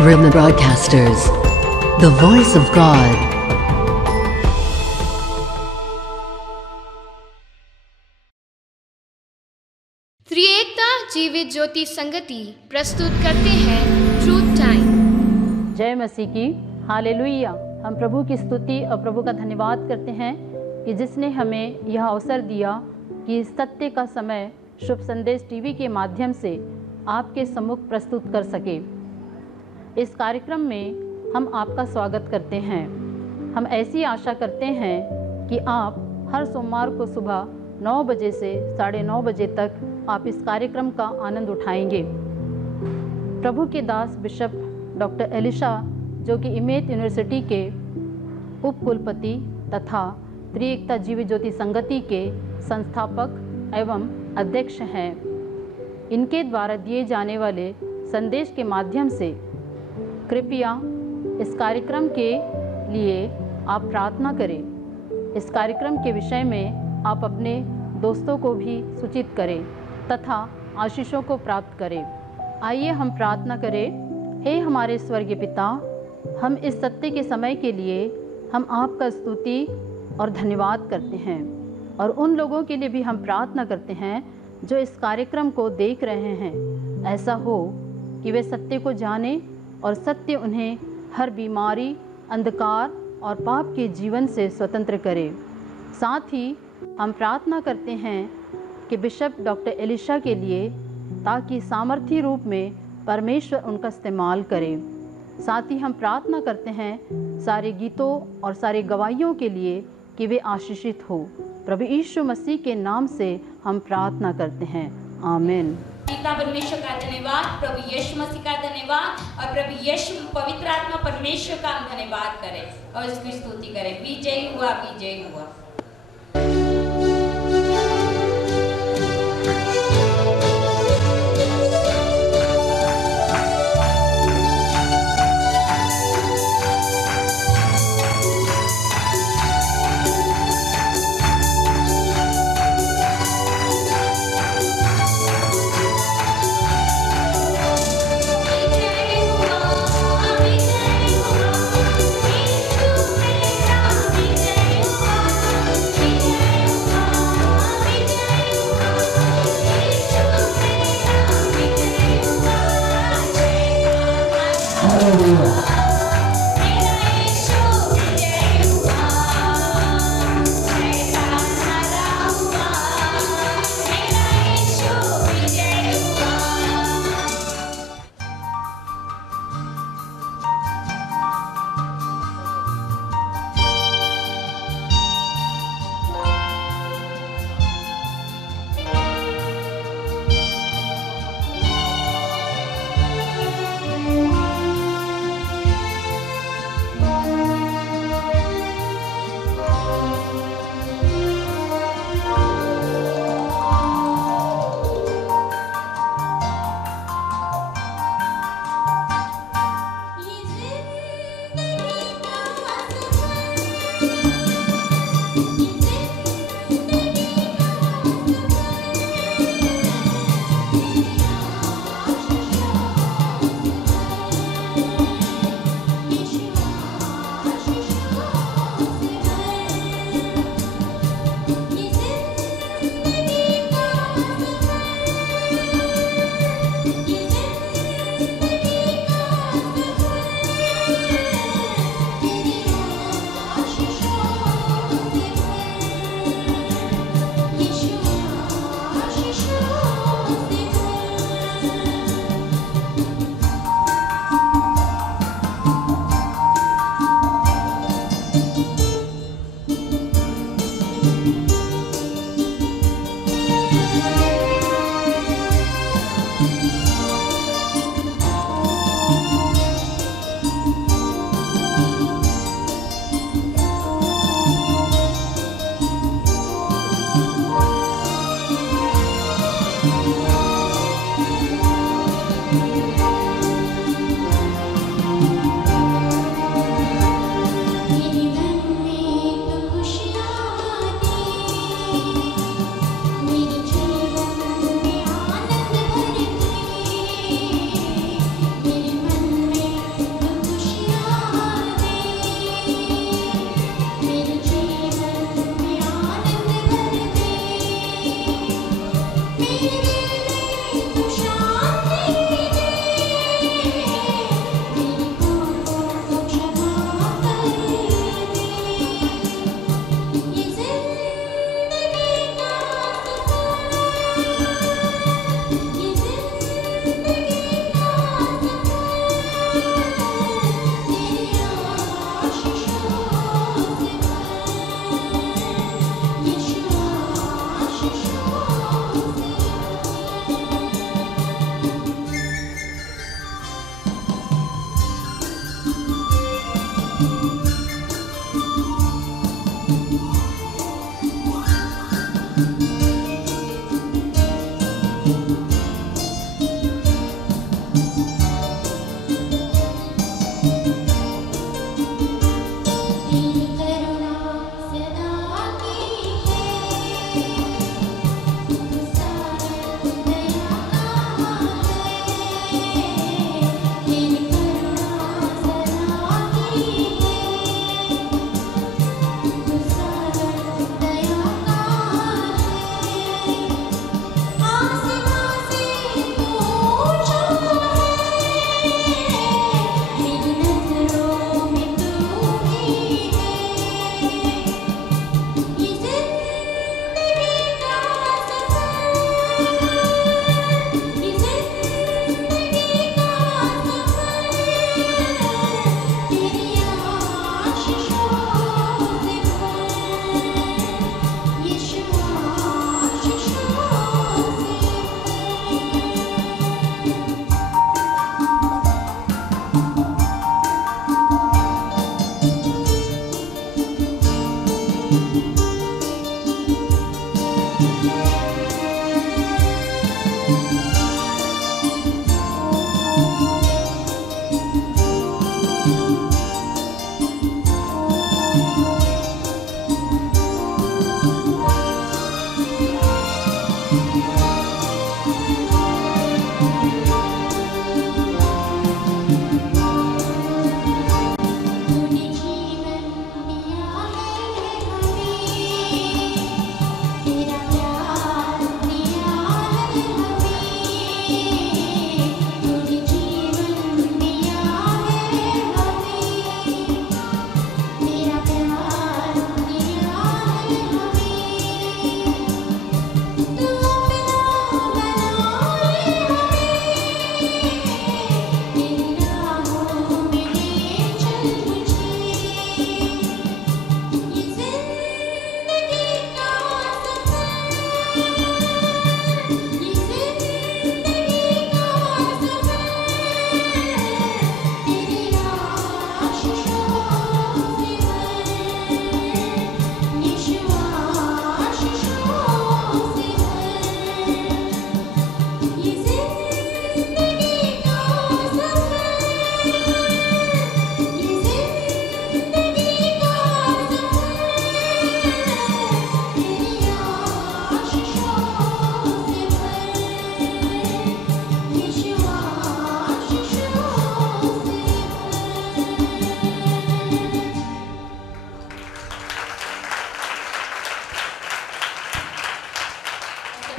Rhema Broadcasters, the voice of God. त्रिएकता जीवित ज्योति संगति प्रस्तुत करते हैं ट्रूथ टाइम। जय मसीह की हालेलुया। हम प्रभु की स्तुति और प्रभु का धन्यवाद करते हैं कि जिसने हमें यह अवसर दिया कि सत्य का समय शुभ संदेश टीवी के माध्यम से आपके सम्मुख प्रस्तुत कर सके। इस कार्यक्रम में हम आपका स्वागत करते हैं। हम ऐसी आशा करते हैं कि आप हर सोमवार को सुबह 9 बजे से 9:30 बजे तक आप इस कार्यक्रम का आनंद उठाएंगे। प्रभु के दास बिशप डॉक्टर एलिशा, जो कि इमेज यूनिवर्सिटी के उप कुलपति तथा त्रिएकता जीवित ज्योति संगति के संस्थापक एवं अध्यक्ष हैं, इनके द्वारा दिए जाने वाले संदेश के माध्यम से कृपया इस कार्यक्रम के लिए आप प्रार्थना करें। इस कार्यक्रम के विषय में आप अपने दोस्तों को भी सूचित करें तथा आशीषों को प्राप्त करें। आइए हम प्रार्थना करें। हे हमारे स्वर्गीय पिता, हम इस सत्य के समय के लिए हम आपका स्तुति और धन्यवाद करते हैं, और उन लोगों के लिए भी हम प्रार्थना करते हैं जो इस कार्यक्रम को देख रहे हैं। ऐसा हो कि वे सत्य को जाने और सत्य उन्हें हर बीमारी, अंधकार और पाप के जीवन से स्वतंत्र करे। साथ ही हम प्रार्थना करते हैं कि बिशप डॉक्टर एलिशा के लिए, ताकि सामर्थी रूप में परमेश्वर उनका इस्तेमाल करे। साथ ही हम प्रार्थना करते हैं सारे गीतों और सारे गवाहियों के लिए कि वे आशीषित हो। प्रभु यीशु मसीह के नाम से हम प्रार्थना करते हैं, आमीन। पिता परमेश्वर का धन्यवाद, प्रभु यीशु मसीह का धन्यवाद, और प्रभु यीशु पवित्र आत्मा परमेश्वर का हम धन्यवाद करें और उसकी स्तुति करें। विजय हुआ, विजय हुआ। विजय हुआ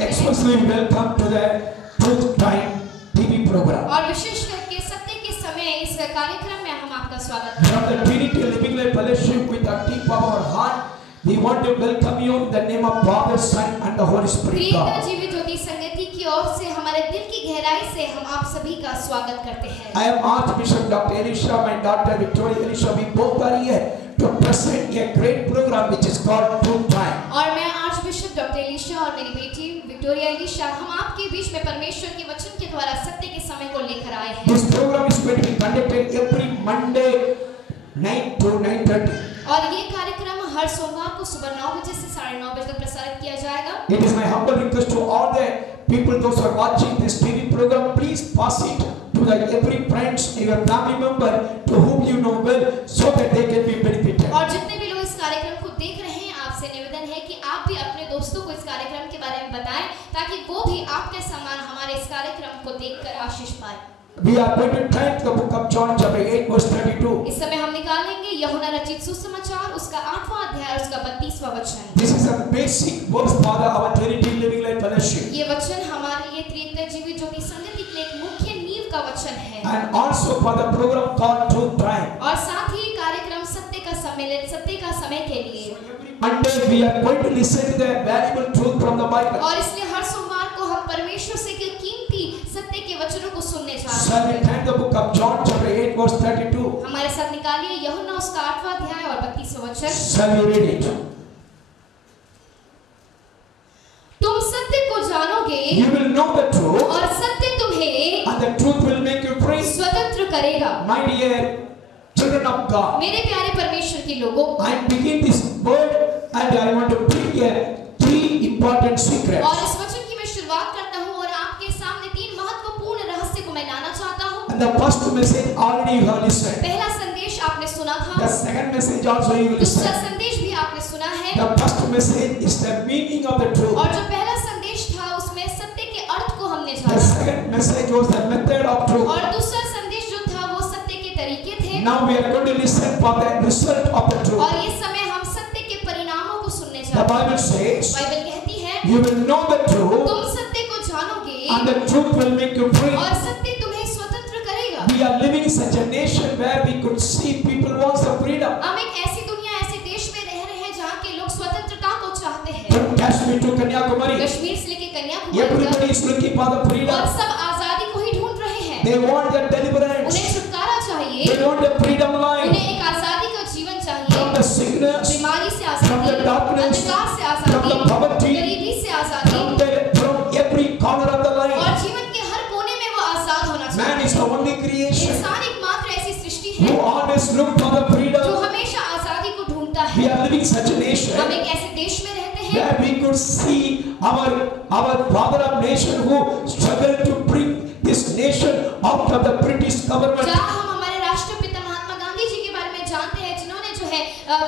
Especially welcome to the Truth Time TV program. और विशेष करके सत्य के समय इस कार्यक्रम में हम आपका स्वागत करते From the Trinity Living Life Fellowship with the deep of our heart, we want to welcome you in the name of Father, Son and the Holy Spirit. त्रिएकता जीवित ज्योति संगति की ओर से हमारे दिल की गहराई से हम आप सभी का स्वागत करते हैं। I am Archbishop Dr. Elisha, my daughter Victoria Elisha. We both are here to present a great program which is called Truth Time. और मैं आर्चबिशप डॉक्टर एलिशा और मेरी बेटी विक्टोरिया एलिशा हम आपके बीच में परमेश्वर के वचन के द्वारा सत्य के समय को लेकर आए हैं। This program is going to be conducted every Monday 9 to 9:30. और ये कार्यक्रम हर सोमवार को सुबह 9 बजे से 9:30 बजे तक प्रसारित किया जाएगा। It is my humble request to all the people those who are watching this TV program, please pass it to the every friends, your family member to whom you know well, so that they can be benefited. और जितने भी लोग इस कार्यक्रम को देख रहे हैं, आपसे निवेदन है कि आप भी अपने दोस्तों को इस कार्यक्रम के बारे में बताएं, ताकि वो भी आपके समान हमारे इस कार्यक्रम को देखकर आशीष पाए। We are going to turn to the book of John chapter 8 verse 32. इस समय हम निकालेंगे यूहन्ना रचित सुसमाचार उसका 8वां अध्याय उसका 32वां वचन। This is a basic verse for our Trinity Living Life Fellowship. ये वचन हमारे लिए त्रिएकता जीवित ज्योति संगति के लिए एक मुख्य नींव का वचन है। And also for the program called Truth Time. और साथ ही कार्यक्रम सत्य का सम्मेलन सत्य का समय के लिए। Monday we are going to listen to the valuable truth from the Bible. और इसलिए हर सोमवार को हम परमेश्वर से के कीमती सत्य के वचनों को सुनने जा रहे हैं। Shall we turn the book of John chapter 8 verse 32? हमारे साथ निकालिए यूहन्ना उसका 8वां अध्याय और 32वां वचन। Shall we read it? तुम सत्य को जानोगे You will know the truth, और सत्य तुम्हें and the truth will make you free. स्वतंत्र करेगा। My dear children of God, मेरे प्यारे परमेश्वर के लोगों, I begin this word and I want to bring here three important secrets. और इस वचन की मैं शुरुआत करता हूँ और आपके सामने 3 महत्वपूर्ण रहस्य को मैं लाना चाहता हूँ। And the first message already you have listened. पहला संदेश आपने सुना था। The second message also you दूसरा listened. संदेश भी आपने सुना है। The first message is the meaning of the truth. और जो पहला संदेश था उसमें सत्य के अर्थ को हमने The जाना। second message was the method of truth. और दूसरा संदेश जो था वो सत्य के तरीके थे। Now we are going to listen for the result of the truth. और ये समय हम सत्य के परिणामों को सुनने The जा रहे Bible हैं। says, बाइबल कहती है you will know the truth तुम सत्य को जानोगे and the truth will make you free. और सत्य तुम्हें स्वतंत्र करेगा। We are living in such a nation where we could see people want the freedom. हम एक ऐसी दुनिया ऐसे देश में रह रहे हैं जहाँ के लोग स्वतंत्रता को चाहते हैं। From Kashmir to Kanyakumari, Kashmir से लेकर कन्याकुमारी everybody तक is looking for the और freedom. सब आजादी को ही ढूंढ रहे हैं। They want their deliverance. उन्हें छुटकारा चाहिए। They want the freedom life उन्हें एक आजादी का जीवन चाहिए। from the sickness, बीमारी से from the आजादी, darkness, अंधकार से from the आजादी, poverty, गरीबी से आजादी from every corner of the और life. जीवन के हर कोने में वो आजाद होना Man चाहिए। is the only creation इंसान एकमात्र ऐसी सृष्टि who है always look for the जो freedom. हमेशा आजादी को ढूंढता We है। are living such a हम nation एक ऐसे देश में रहते हैं where we could see our father of nation who struggled to bring this nation out of the British government. जहाँ हम हमारे राष्ट्रपिता महात्मा गांधी जी के बारे में जानते हैं जिन्होंने जो है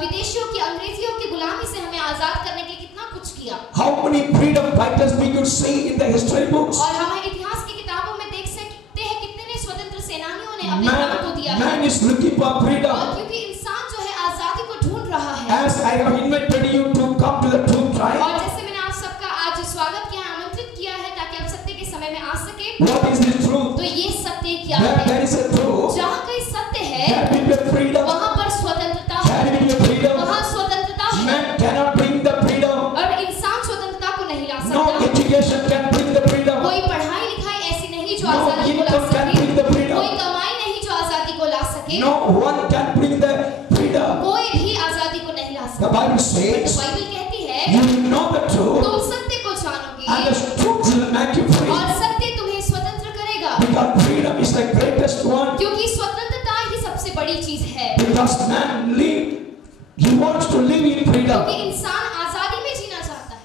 विदेशियों की अंग्रेजियों की गुलामी से हमें आजाद करने के कितना कुछ किया। How many freedom fighters we could see in the history books. और हमें इतिहास की किताबों में देख सकते हैं कितने स्वतंत्र सेनानियों ने अपने प्राण को दिया है। Man is looking for और freedom. क्योंकि इंसान जो है आजादी को ढूंढ रहा है। As I have invited you to come to the truth, और right? जैसे मैंने आप सबका आज स्वागत किया आमंत्रित किया है ताकि आप सत्य के समय में आ सके। What is the truth? तो ये सत्य क्या Where है? there is a truth, जहाँ कहीं सत्य है there will be freedom. वहाँ पर स्वतंत्रता There है। will be freedom. वहाँ स्वतंत्रता है Man cannot bring the freedom. और इंसान स्वतंत्रता को नहीं ला No सकता। education can bring the freedom. कोई पढ़ाई लिखाई ऐसी नहीं जो No आजादी को ला income can सके। bring the freedom. कोई कमाई नहीं जो आजादी को ला सके। No one can bring the freedom. कोई भी आजादी को नहीं ला The सकता। Bible तो says, बाइबल कहती है you will know the truth तुम सत्य को जानोगे and the truth will make you free. और सत्य तुम्हें स्वतंत्र करेगा। Because freedom is the greatest one. क्योंकि स्वतंत्रता ही सबसे बड़ी चीज है। Because man he wants to live in freedom. क्योंकि इंसान आजादी में जीना चाहता है।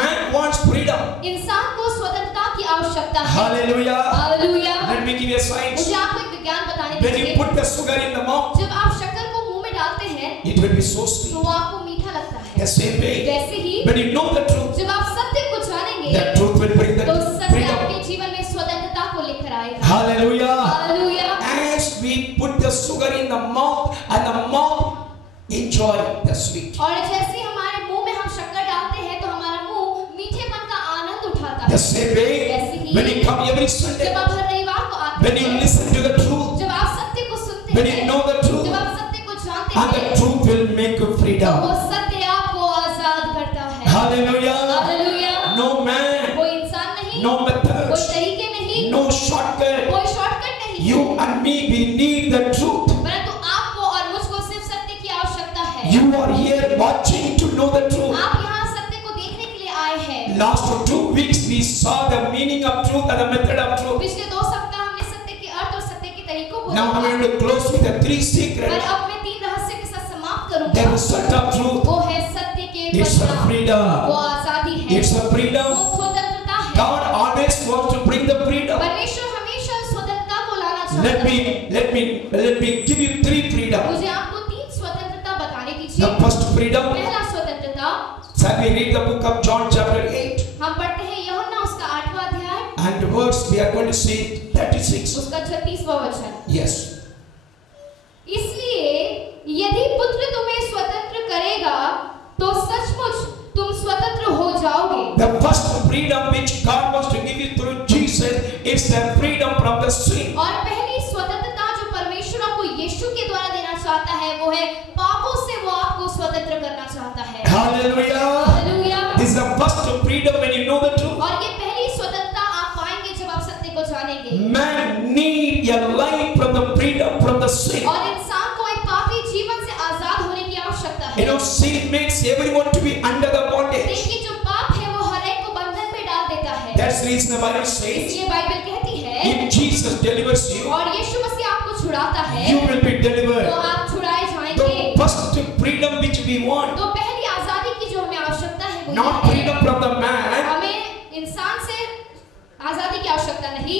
Man wants freedom. इंसान को स्वतंत्रता की आवश्यकता है। Hallelujah. Hallelujah. Let me give you a science. मुझे आपको एक विज्ञान बताने When you दीजिए। put the sugar in the mouth, जब आप शक्कर को मुंह में डालते हैं it will be so तो sweet. वो आपको मीठा लगता है। The same way, वैसे ही when you know the truth, जब आप सत्य को जानेंगे the truth will bring तो the सत्य freedom. आपके जीवन में स्वतंत्रता को लेकर आएगा। Hallelujah. Hallelujah. As we put the sugar in the mouth and the mouth enjoy the sweet. और जैसे हमारे मुंह में हम शक्कर डालते हैं तो हमारा मुंह मीठेपन का आनंद उठाता The है। same way, when you come every Sunday, जब आप हर रविवार को आते when you हैं, listen to the truth, जब आप सत्य को सुनते when you हैं, know the truth, जब आप सत्य को जानते and the हैं truth will make you तो freedom. वो सत्य आपको आजाद करता है। Hallelujah. हालेलुया। No man, कोई इंसान नहीं, no कोई methods, तरीके नहीं, no shortcut. कोई शॉर्टकट नहीं। You and me, we need the truth. परंतु आपको और मुझको सिर्फ सत्य की आवश्यकता है। You are here watching to know the truth. आप यहाँ सत्य को देखने के लिए आए हैं। Last 2 weeks we saw the meaning of truth and the method of truth. पिछले 2 सप्ताह हमने सत्य के अर्थ और सत्य के तरीकों को Now I'm देखा। going to close with the 3 और secrets. अब मैं 3 रहस्य के साथ समाप्त The करूंगा। result of truth. वो है सत्य के It's a परिणाम। वो freedom. आजादी है। It's a वो freedom. स्वतंत्रता है। God always wants to bring the freedom. परमेश्वर हमेशा स्वतंत्रता को लाना चाहता है। Let me give you 3 freedom. मुझे आपको 3 स्वतंत्रता बताने The दीजिए। first freedom. पहला स्वतंत्रता Shall we read the book of John chapter 8 हम पढ़ते हैं यूहन्ना उसका 8वां अध्याय and verse we are going to see 36. उसका 36वां वचन। Yes. इसलिए यदि पुत्र तुम्हें स्वतंत्र करेगा तो सचमुच तुम स्वतंत्र हो जाओगे। The first freedom which God wants to give you through Jesus is the freedom from the sin. और पहली स्वतंत्रता जो परमेश्वर आपको यीशु के द्वारा देना चाहता है वो है पापों से वो आपको स्वतंत्र करना चाहता है। Hallelujah. Hallelujah. This is the first freedom when you know the truth. और ये पहली स्वतंत्रता आप पाएंगे जब आप सत्य को जानेंगे। Man need a life from the freedom from the sin. और इंसान को एक पापी जीवन से आजाद होने की आवश्यकता है। You know, sin makes everyone to be under the bondage. देखिए जो पाप है वो हर एक को बंधन में डाल देता है। That's the reason the Bible says, इसलिए बाइबल कहती है if Jesus delivers you, और यीशु मसीह आपको छुड़ाता है you will be तो delivered. आप छुड़ाए The जाएंगे। first freedom which we want, तो पहली आजादी की जो हमें आवश्यकता है वो not ये freedom है from the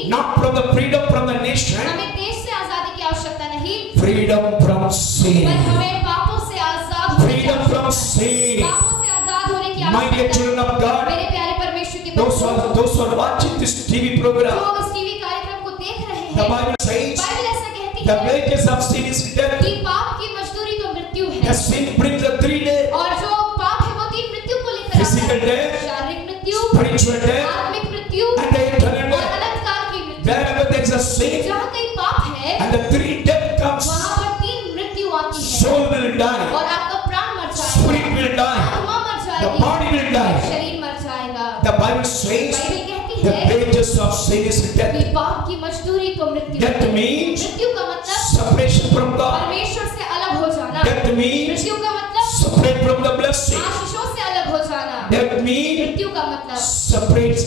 Not from the freedom from the nation, हमें देश से आजादी की आवश्यकता नहीं, freedom from sin. पर हमें पापों से आजाद होने की Freedom from आवश्यकता है। sin. पापों से आजाद होने की My dear आवश्यकता है। children of God, मेरे प्यारे परमेश्वर के those who are watching this TV program, जो इस टीवी कार्यक्रम को देख रहे the हैं, Bible says बाइबल ऐसा कहती the है wages of sin is death. कि पाप की मजदूरी तो मृत्यु The है, sin brings the 3 days: और जो पाप है वो 3 मृत्यु को लेकर आता physical है, death, शारीरिक मृत्यु, spiritual death, आत्मिक मृत्यु and the eternal और death. अनंत काल की मृत्यु। Wherever there is a sin जहाँ कहीं पाप है, and the 3 death comes, वहाँ पर 3 मृत्यु आती है, soul will die, और आपका प्राण मर spirit जाएगा, will die, आत्मा मर the जाएगी, body will die. शरीर मर जाएगा। The Bible says बाइबल कहती the है wages of sin is death. कि पाप की मजदूरी तो मृत्यु Death है। means मृत्यु का मतलब separation from God. परमेश्वर से अलग हो जाना। Death means मृत्यु का मतलब separate from the blessing. आशीषों से अलग हो जाना। Death means मृत्यु का मतलब separate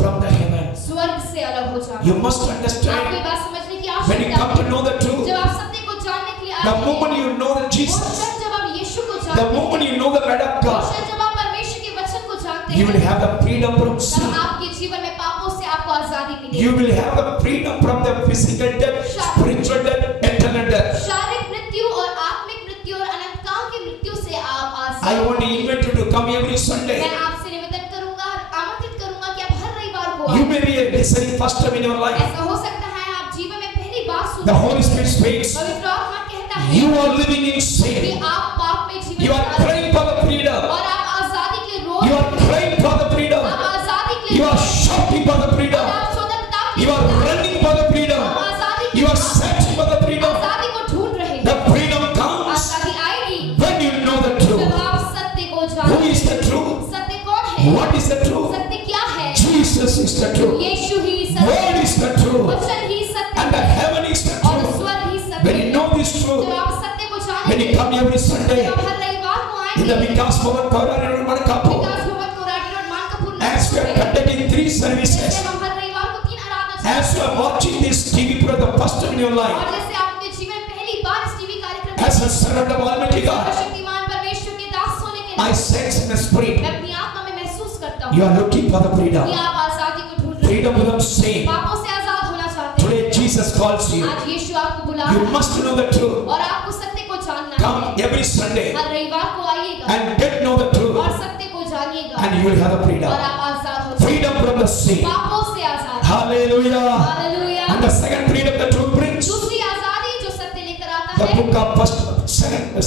from the heaven. स्वर्ग से अलग हो जाना। You must आपको understand, ये बात समझने की when you आवश्यकता come to है। know the truth, जब आप सत्य को जानने के लिए the आते moment हैं, you know the वो Jesus, क्षण जब आप यीशु को the जानते moment हैं, you know the word of वो God, क्षण जब आप परमेश्वर के वचन को जानते you will हैं, have the freedom from तब sin. आपके जीवन में पापों से आपको आजादी मिलेगी। You will have the freedom from the physical death, spiritual death, eternal death. शारीरिक मृत्यु और आत्मिक मृत्यु और अनंत काल की मृत्यु से आप I Azad. want to invite you to come every Sunday. मैं आपसे निवेदन करूंगा और आमंत्रित करूंगा कि आप हर रविवार को You आएं। may be listening first time in your life. ऐसा हो सकता है आप जीवन में पहली बार सुन The रहे Holy हैं। Spirit speaks. पवित्र आत्मा कहता है You are living in कि sin. आप पाप में जीवन You are बिता रहे praying for the freedom. हैं और आप आजादी के लिए रो You रहे are हैं। praying for the freedom. आप आजादी के लिए You रो are रहे हैं। shouting for the और freedom. आप स्वतंत्रता के You लिए are रो रहे हैं। running for the freedom. आप आजादी के You लिए are रो रहे हैं। searching for the freedom. आजादी को ढूंढ रहे The हैं। freedom comes आजादी आएगी when you know the जब truth. आप सत्य को Who जानते is the हैं। truth? सत्य कौन है? What is the truth? सत्य क्या है? Jesus is the truth. यीशु ही सत्य Word है। is the truth. वचन ही सत्य And the है heaven is the और truth. स्वर्ग ही सत्य When you है। know this truth, जब आप सत्य को when जानेंगे, you come every Sunday जब आप हर रविवार को in the आएंगे, Vikas Bhavan Kaurani Road, Manakapu, विकास भवन Koradi road Mankapur as we are में, conducting 3 जैसे services, हम हर रविवार को 3 आराधना as you are watching this TV program the first time in your और life, जैसे आप अपने जीवन में पहली बार इस टीवी कार्यक्रम as a servant of Almighty God, Shaktimaan परमेश्वर के दास होने के I लिए sense in the spirit, मैं अपनी आत्मा में महसूस करता you हूँ are looking for the कि freedom. आप आजादी को ढूंढ रहे हैं, Freedom from sin. पापों से आजाद होना चाहते हैं। Today Jesus calls you. आज यीशु आपको बुला You रहा है must know the truth. और आपको सत्य को जानना Come है। every Sunday हर रविवार को आइएगा and get know the और truth, सत्य को जानिएगा and you will have the और freedom. आप आजाद हो जाएंगे। Freedom from the sin. पापों से आजाद। Hallelujah. Hallelujah. And the second freedom the truth brings. दूसरी आजादी जो सत्य लेकर आता The है, book of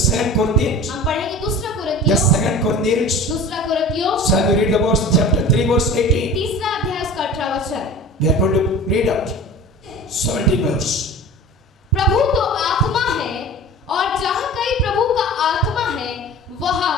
second Corinthians. हम पढ़ेंगे दूसरा The कुरिन्थियों, second Corinthians. दूसरा कुरिन्थियों Shall we read the verse chapter 3 verse 18? तीसरा अध्याय उसका 18 वचन। We are going to read out 17 verse. प्रभु तो आत्मा है और जहाँ कहीं प्रभु का आत्मा है वहाँ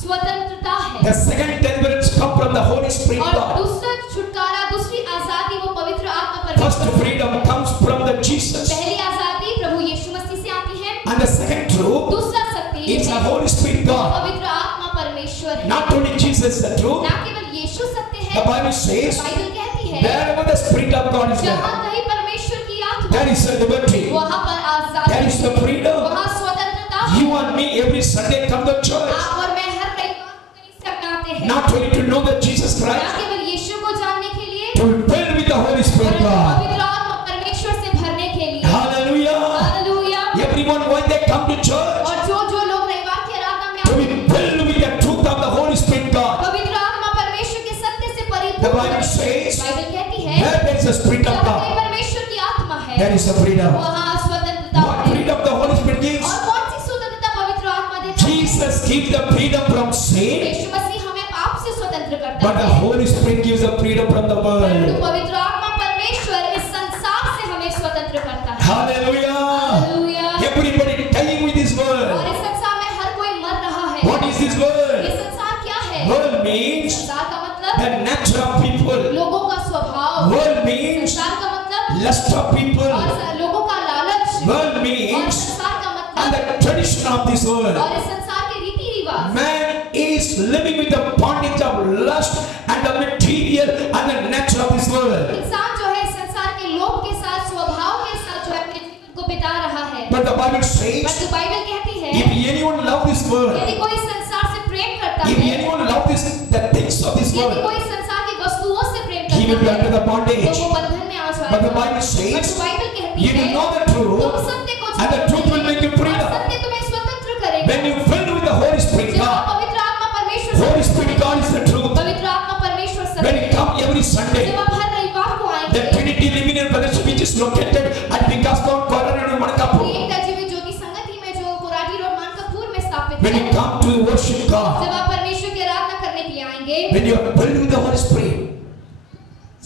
स्वतंत्रता है। The second deliverance come from the Holy Spirit और God. दूसरा छुटकारा, दूसरी आजादी वो पवित्र आत्मा First परमेश्वर से। freedom comes from the Jesus. पहली आजादी प्रभु यीशु मसीह से आती है, And the second truth, दूसरा सत्य it's the है Holy Spirit God. पवित्र आत्मा परमेश्वर है। Not only Jesus is the truth. ना केवल यीशु सत्य The है, Bible says, बाइबल कहती है wherever the Spirit of God is जहाँ there, कहीं परमेश्वर की आत्मा there is a liberty. वहाँ पर आजादी There is the freedom. वहाँ स्वतंत्रता है। You and me every Sunday come to church. आप और मैं हर रविवार को कलीसिया में आते हैं, Not only to know that Jesus ना Christ, केवल यीशु को जानने के लिए, to be filled with the Holy Spirit God. पवित्र आत्मा परमेश्वर से भरने के लिए। Hallelujah. Hallelujah. Everyone when they come to church, और जो लोग रविवार की आराधना में to आते be हैं, filled with the truth of the Holy Spirit God. पवित्र आत्मा परमेश्वर के सत्य से The परिपूर्ण Bible है। says, बाइबल कहती है where there is the Spirit of जहाँ कहीं God, परमेश्वर की आत्मा है there is the freedom. वहाँ स्वतंत्रता What है। freedom the Holy Spirit gives? और कौन सी स्वतंत्रता पवित्र आत्मा देता है? Jesus gives the freedom from sin, यीशु मसीह हमें पाप से स्वतंत्र करता but the है, Holy Spirit gives the freedom from the परंतु world. पवित्र आत्मा परमेश्वर इस संसार से हमें स्वतंत्र करता है। Hallelujah. Hallelujah. Everybody dying with this और world. इस संसार में हर कोई मर रहा है। What is this ये world? संसार क्या है? World means संसार का मतलब the nature of people. लोगों का स्वभाव। World means संसार का मतलब lust of people. और लोगों का लालच। World और means संसार का and मतलब the tradition of this world. और इस संसार के रीति रिवाज। Man is living with the bondage of lust and the material and the nature of this world. इंसान जो है संसार के लोभ के साथ, स्वभाव के साथ जो है अपने जीवन को बिता रहा है। But the Bible says, परंतु बाइबल कहती है if anyone love this world, यदि कोई संसार से प्रेम करता if है, anyone love the things of this यदि world, कोई संसार की वस्तुओं से प्रेम he will be करता under है, the bondage. तो वो बंधन में आ The But the Bible पर says, बाइबल कहती you है will know the truth, तुम सत्य को and the truth will make you free. और सत्य तुम्हें स्वतंत्र करेगा। When you filled with the Holy Spirit जब God, पवित्र आत्मा परमेश्वर से Holy Spirit God is the truth. पवित्र आत्मा परमेश्वर सत्य When you है। come every Sunday, जब आप हर रविवार को the आएंगे Trinity Living in Fellowship which is located at Vicastown Corner in Manakapur. एक जीवित ज्योति संगति में जो कोराडी रोड मानकापुर में स्थापित When है। you come to worship God, जब आप परमेश्वर की आराधना करने के लिए आएंगे, when you are filled with the Holy Spirit,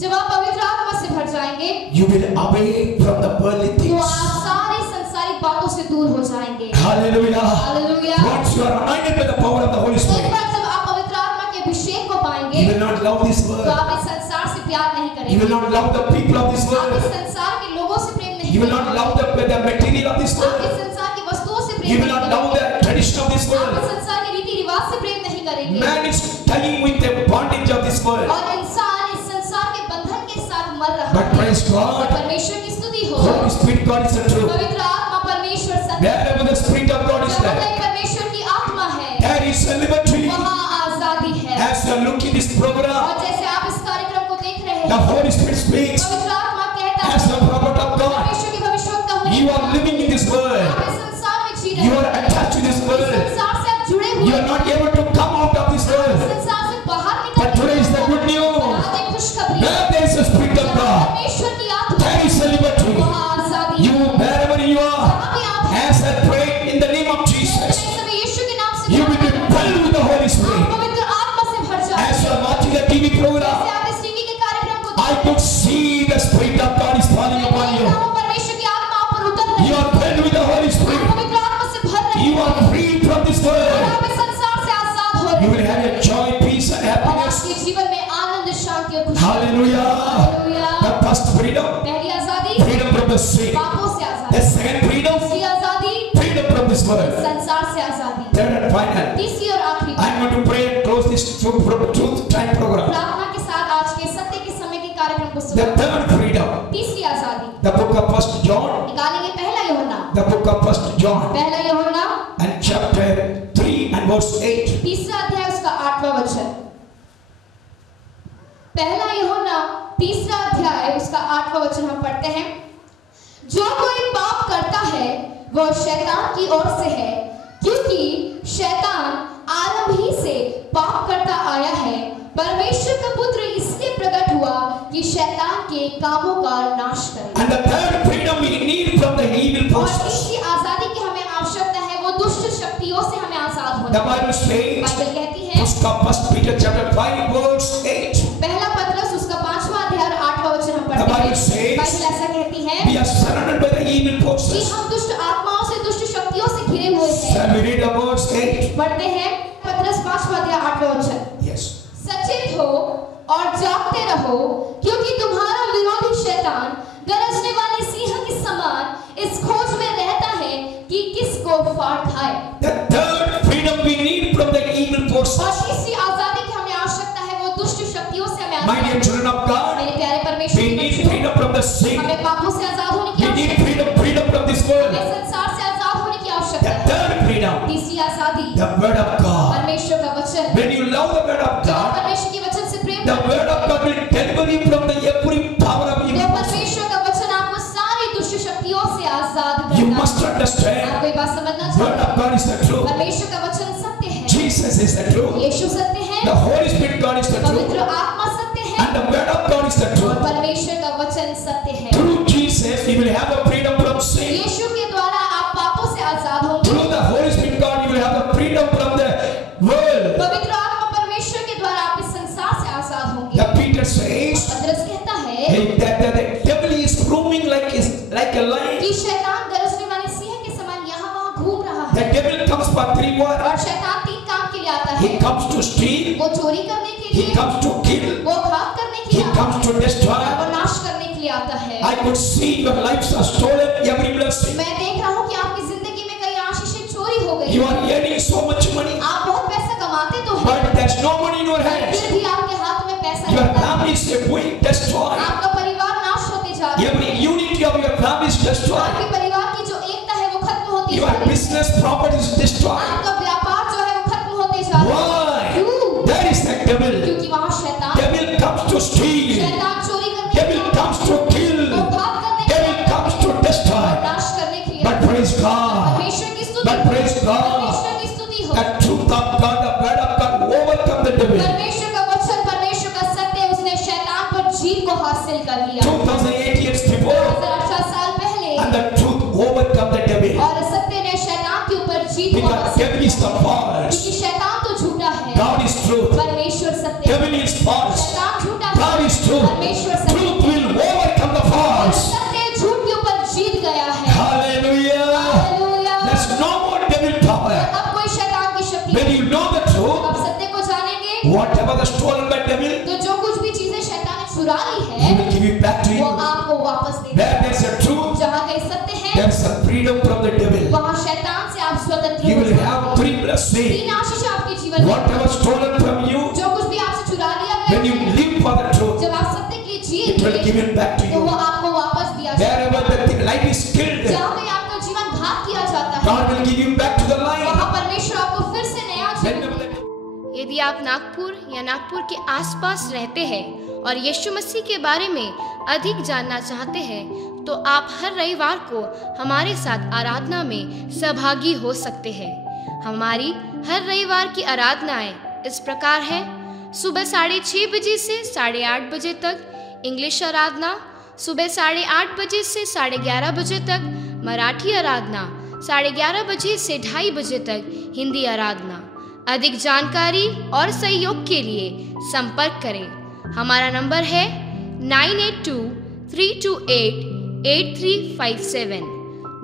जब आप पवित्र आत्मा से भर जाएंगे, you will away from the worldly तो things. आप सारी संसारिक बातों से दूर हो जाएंगे। Hallelujah. Hallelujah. Once you are anointed by the power of the Holy एक Spirit, बार जब आप पवित्र आत्मा के अभिषेक को पाएंगे, you will not love this तो world. आप इस संसार से प्यार नहीं You करेंगे। will not love the people of this आप इस world. संसार के लोगों से प्रेम नहीं You will not करेंगे। love the material of this आप world. इस संसार की वस्तुओं से You प्रेम will नहीं not love करेंगे। the tradition of this आप world. इस संसार के रीति रिवाज से प्रेम नहीं करेंगे। Man is dying with the bondage of this world. और इंसान इस संसार के बंधन के साथ मर रहा But है। praise God, परमेश्वर की स्तुति हो। Holy Spirit God is the truth. पवित्र आत्मा परमेश्वर सत्य है। Wherever the Spirit of God is जहाँ there, तक परमेश्वर की आत्मा है, there is a liberty. वहाँ आजादी है। As you are looking this program, और जैसे आप इस कार्यक्रम को देख रहे the हैं, Holy Spirit speaks. पवित्र आत्मा कहता है, As the prophet of God, परमेश्वर के भविष्यवक्ता होने you के are नाते living in this world. आप इस संसार में जी रहे You are हैं। attached to this इस world. संसार से आप जुड़े हुए You are not able to come out of this इस world. संसार से बाहर But निकल today is the good news. आज एक खुशखबरी है। Where there is a Spirit of जहाँ God, परमेश्वर की आत्मा there is a liberty. वहाँ आजादी You, है। wherever you are, जहाँ भी आप हैं, as I pray in the name of Jesus, मैं सभी यीशु के नाम से you will be filled with the Holy आप Spirit. पवित्र आत्मा से भर जाएं। As you are watching the TV program, जैसे आप इस टीवी के कार्यक्रम को I could see the Spirit of God is falling मैं upon देख you. रहा हूँ परमेश्वर की आत्मा आप पर उतर रही You है। are filled with the Holy आप Spirit. पवित्र आत्मा से भर रहे You हैं। are free from this और world. आप इस संसार से आजाद हो रहे You हैं। will have a joy, peace, and और happiness. आपके जीवन में आनंद, शांति और खुशी। Hallelujah. Hallelujah. The first freedom, पहली आजादी freedom from the sin. पापों से The आजादी। second freedom, दूसरी आजादी freedom from this world. संसार से आजादी। Third and final, तीसरी और आखिरी I'm going to pray and close this truth time program. प्रार्थना के साथ आज के सत्य के समय के कार्यक्रम को The सुनो। third freedom, तीसरी आजादी the book of First John, निकालेंगे पहला यूहन्ना, the book of First John, पहला यूहन्ना and chapter 3 and verse 8. तीसरा अध्याय उसका 8वां वचन। पहला यूहन्ना तीसरा अध्याय उसका 8वां वचन हम पढ़ते हैं। जो कोई पाप करता है वह शैतान की ओर से है, क्योंकि शैतान आरंभ ही से पाप करता आया है। परमेश्वर का पुत्र इसलिए प्रकट हुआ कि शैतान के कामों का नाश करे। And the third freedom we need from the evil और forces. तीसरी आजादी की हमें आवश्यकता है, वो दुष्ट शक्तियों से हमें आजाद होना The है। Bible says, बाइबल कहती है, First Peter chapter 5 verse 8. पहला पत्रस उसका 5वां अध्याय और 8वां वचन हम The पढ़ते Bible हैं। says, बाइबल ऐसा कहती है we are surrounded by the evil कि forces. हम दुष्ट आत्माओं से, दुष्ट शक्तियों से घिरे हुए हैं। Shall we read the verse 8? पढ़ते हैं पत्रस 5वां अध्याय 8वां वचन। Yes. सचेत हो और जागते रहो, क्योंकि तुम्हारा विरोधी शैतान गरजने वाले सिंह के समान इस खोज में रहता है कि किसको फाड़ खाए। The third freedom we need from the evil और forces. तीसरी आजादी की हमें आवश्यकता है, वो दुष्ट शक्तियों से हमें My Azad dear children of God, मेरे प्यारे परमेश्वर we के need बच्चों, freedom from the sin. हमें पापों से आजाद होने की We need आवश्यकता freedom from this है, world. हमें संसार से आजाद होने की आवश्यकता The है। third freedom, तीसरी आजादी the word of God. परमेश्वर का वचन। When you love the word of जब आप God, परमेश्वर के वचन से प्रेम the करते word of God will deliver you from the every power of हैं, evil तो forces. परमेश्वर का वचन आपको सारी दुष्ट शक्तियों से आजाद You करता must है। understand, आपको ये बात समझना word चाहिए, of God is the truth. परमेश्वर का वचन सत्य है, Jesus is the truth. यीशु सत्य है, The Holy Spirit God is the पवित्र truth. आत्मा सत्य है And the word of God is the और truth. परमेश्वर का वचन सत्य है। Through Jesus, you will have the freedom from sin. यीशु के द्वारा आप पापों से आजाद होंगे। Through the Holy Spirit God, you will have the freedom from the world. पवित्र आत्मा परमेश्वर के द्वारा आप इस संसार से आजाद होंगे। The Peter says, पतरस कहता है that the devil is roaming like a lion. कि शैतान गरजने वाले सिंह के समान यहाँ वहाँ घूम रहा है। The devil comes for 3 words. और शैतान 3 काम के लिए आता He है, comes to steal, वो चोरी करने के he लिए, comes to kill, वो घात करने के he लिए आता comes to है, और destroy. वो नाश करने के लिए आता है। I could see your lives are stolen, every blessing. मैं देख रहा हूँ कि आपकी जिंदगी में कई आशीषें चोरी हो गई। You are earning so much money, आप बहुत पैसा कमाते तो हैं, but there's no money in your पर hands. फिर भी आपके हाथ में पैसा Your रहता है। family is going destroyed. आपका परिवार नाश होते जा रहा है। Every unity of your family is destroyed. आपके परिवार की जो एकता है वो खत्म होती जा Your रही है। business property is destroyed. आपका व्यापार जो है वो खत्म होते जा रहा है। Why? क्यों? That is the devil. क्योंकि वहाँ शैतान Devil comes to steal. शैतान चोरी करने Devil comes to kill. वो false. शैतान झूठा है, God is true. परमेश्वर सत्य Truth will overcome the false. सत्य झूठ के ऊपर जीत गया है। Hallelujah. Hallelujah. There's no more devil power. अब कोई शैतान की शक्ति When नहीं। you know the truth, अब सत्य को जानेंगे whatever the stolen by devil, तो जो कुछ भी चीजें शैतान ने चुरा ली he है will give it back to वो you. आपको वापस दे Where देगा। there's a truth, जहाँ कहीं सत्य है there's a freedom from the devil. वहाँ शैतान से आप स्वतंत्र You हो will जाते have हैं। 3 blessings. 3 आशीष आपके जीवन में Whatever stolen from you, जो कुछ भी आपसे चुरा लिया when you गया है live for the truth, जब आप सत्य के लिए it will give जिएंगे it back to तो वो you. आपको वापस दिया जाएगा। Wherever the life is killed, जहाँ पे आपका जीवन घात किया जाता है God will give you back to the life. वहाँ परमेश्वर आपको फिर से नया जीवन Whenever देगा। the यदि आप नागपुर या नागपुर के आसपास रहते हैं और यीशु मसीह के बारे में अधिक जानना चाहते हैं तो आप हर रविवार को हमारे साथ आराधना में सहभागी हो सकते हैं। हमारी हर रविवार की आराधनाएं इस प्रकार है: सुबह 6:30 बजे से 8:30 बजे तक इंग्लिश आराधना, सुबह 8:30 बजे से 11:30 बजे तक मराठी आराधना, 11:30 बजे से 2:30 बजे तक हिंदी आराधना। अधिक जानकारी और सहयोग के लिए संपर्क करें। हमारा नंबर है 9823288357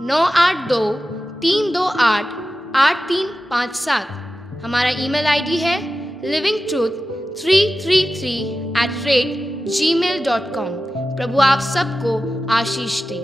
982-328-8357। हमारा ईमेल आईडी है livingtruth333@gmail.com। प्रभु आप सबको आशीष दे।